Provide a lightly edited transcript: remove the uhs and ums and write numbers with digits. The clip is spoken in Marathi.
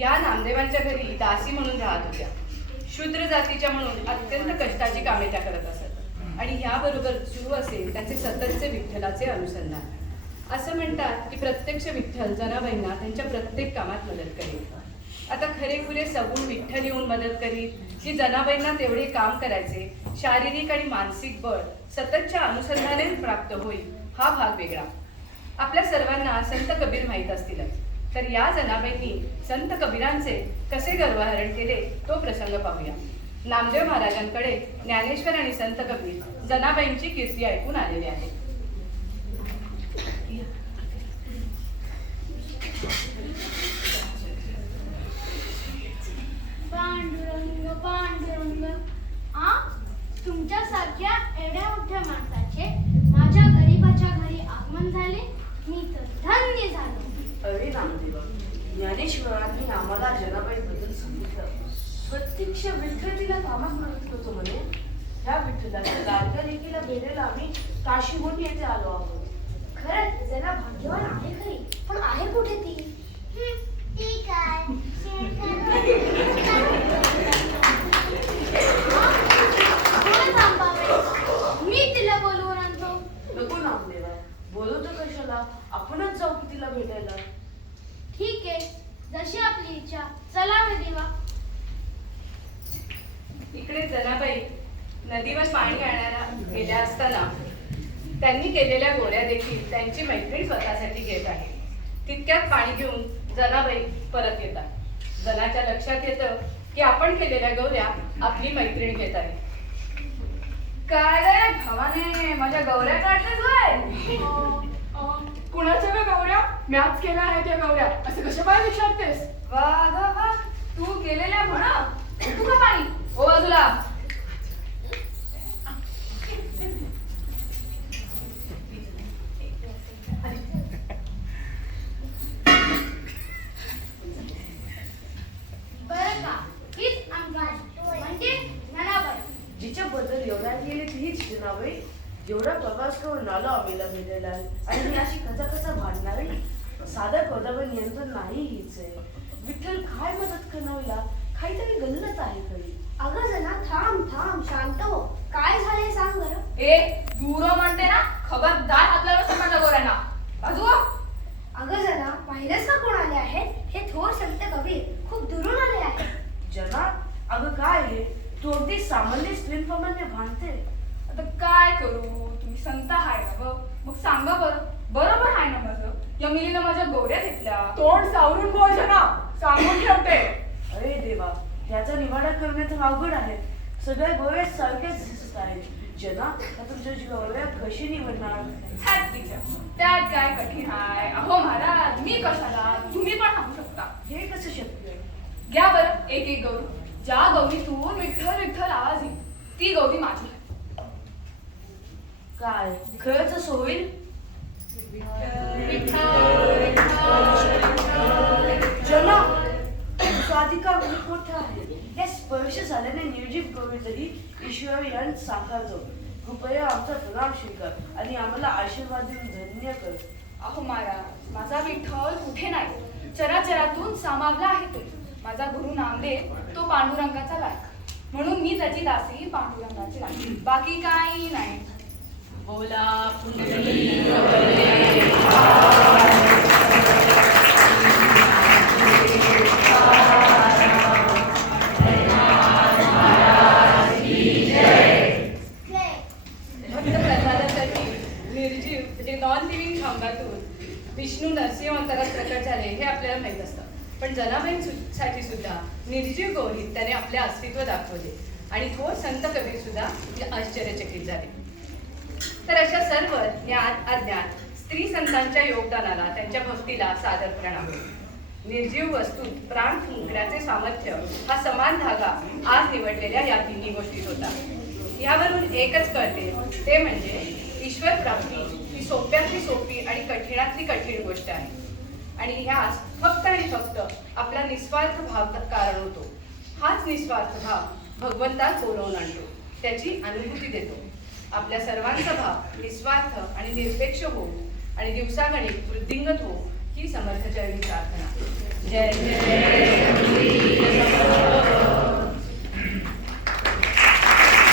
या नामदेवांच्या घरी दासी म्हणून राहत होत्या. शूद्र जातीच्या म्हणून अत्यंत कष्टाची कामे त्या करत असत आणि ह्याबरोबर सुरू असेल त्यांचे सततचे विठ्ठलाचे अनुसंधान. असं म्हणतात की प्रत्यक्ष विठ्ठल जनाबाईंना त्यांच्या प्रत्येक कामात मदत करेल. आता खरेखुरे सगुण विठ्ठल येऊन मदत करीत की जनाबाईंना तेवढे काम करायचे शारीरिक आणि मानसिक बळ सततच्या अनुसंधाने प्राप्त होईल हा भाग वेगळा. आपल्या सर्वांना संत कबीर माहीत असतीलच, तर या जनाबाईंनी संत कबीरांचे कसे गर्वहरण केले तो प्रसंग पाहूया. नामदेव महाराजांकडे ज्ञानेश्वर आणि संत कबीर जनाबाईंची कीर्ती ऐकून आलेले आहे. पांडुरंग पांडुरंग, आ तुमच्यासारख्या एवढ्या मोठ्या माणसाचे माझ्या गरीबाच्या घरी आगमन झाले, मी तर धन्य झालो. अरे नामदेवा, ज्ञानेश्वरांनी आम्हाला जनाबाईबद्दल सांगितलं. प्रत्यक्ष विठ्ठल तिला कामात मदत करतो म्हणे. ह्या विठ्ठलाच्या लाडक्या लेकीला भेटायला आम्ही काशीहून येथे आलो आहोत. खरंच जरा भाग्यवान आहे खरी, पण आहे कुठे ती? ती काय मी तिला बोलवून आणतो. नको नामदेवा, बोलवतो कशाला, आपणच जाऊ की तिला भेटायला. ठीक आहे, जशी आपली इच्छा. चला देवा. इकडे जनाबाई नदीवर पाणी आणायला गेल्या असताना त्यांनी केलेल्या गोऱ्या देखील त्यांची मैत्रीण स्वतःसाठी घेत आहे. तितक्यात पाणी घेऊन जनाबाई परत येतात. जनाच्या लक्षात येतं की आपण केलेल्या गौऱ्या आपली मैत्रीण घेत आहे. काय रे भावाने, माझ्या गौऱ्या काढल्याच होय? कुणाच्या ग गौऱ्या? मॅच केल्या आहेत त्या गौऱ्या, असं कशा पाय विचारतेस? वा ग वा, तू केलेल्या म्हणा. तू का पाणी ओ बाजूला. बरं का, हीच आमची म्हणजे जनाबाई. जिच्याबद्दल एवढ्या गेले हीच जनाबाई. एवढा प्रवास करून आलो आम्हीला भेटायला आणि मी अशी कसा भांडणारी. साधा कोदावर नियंत्रण नाही हीच आहे. विठ्ठल काय मदत करणार, काहीतरी गल्लत आहे खरी. अगं जना, थांब थांब, शांत हो. काय झाले सांग बरं. ए दूर म्हणते ना, खबरदार हात लावलं माझ्या गौऱ्यांना. बाजू हो. अगं जना, पाहिलंच का कोण आले आहेत? हे थोर संत कबीर खूप दुरून आले आहेत. जना, अगं काय आहे, तू अगदी सामान्य स्त्रीप्रमाणे भांडते. आता काय करू, तुम्ही संत आहे ना ग, मग सांगा बरं. बरोबर आहे ना माझं? या मुलीनं माझ्या गौऱ्या घेतल्या. तोंड सावरून बोल जना, सांगून ठेवते. अरे देवा, त्याचा निवाडा करणे तर अवघड आहे. सगळ्या गोव्या सारख्याच दिसत आहेत. जना, आता तुमच्या गौऱ्या कशी निवडणार? त्यात काय कठीण आहे? अहो महाराज, मी कशाला, तुम्ही पण सांगू शकता. हे कसं शक्य? घ्या बरं एक एक गौरी. ज्या गौरीतून विठ्ठल विठ्ठल आवाज येईल ती गौरी माझी. काय खरंच असं होईल? जना, स्वाधिका मोठा आहे. या स्पर्श झाल्याने निर्जीव गौरीतही ईश्वर यांत साकारतो. कृपया आमचा प्रणाम स्वीकार आणि आम्हाला आशीर्वाद देऊन धन्य कर. अहो महाराज, माझा विठ्ठल कुठे नाही, चराचरातून सामावला आहे तो. माझा गुरु नामदेव तो पांडुरंगाचा लायक, म्हणून मी त्याची दासी पांडुरंगाची लायक, बाकी काही नाही. बोला निर्जीव म्हणजे नॉन लिव्हिंग खांबातून विष्णू नरसिंह अवतारात प्रकट झाले हे आपल्याला माहीत असतं. पण जनाबाईंसाठी सुद्धा निर्जीव गौरीत त्याने आपले अस्तित्व दाखवले आणि थोर संत कबीर सुद्धा आश्चर्यचकित झाले. तर अशा सर्व ज्ञात अज्ञात स्त्री संतांच्या योगदानाला, त्यांच्या भक्तीला सादर प्रणाम. निर्जीव वस्तूत प्राण फुंकण्याचे सामर्थ्य हा समान धागा आज निवडलेल्या या तिन्ही गोष्टीत होता. यावरून एकच कळते, ते म्हणजे ईश्वर प्राप्ती ही सोप्यातली सोपी आणि कठीणातली कठीण गोष्ट आहे. आणि ह्यास फक्त आणि फक्त आपला निस्वार्थ भाव कारण होतो. हाच निस्वार्थ भाव भगवंतात बोलवून आणतो, त्याची अनुभूती देतो. आपल्या सर्वांचा भाव निस्वार्थ आणि निरपेक्ष होऊ आणि दिवसागणिक वृद्धिंगत होऊ ही समर्थचरणी प्रार्थना. जय जय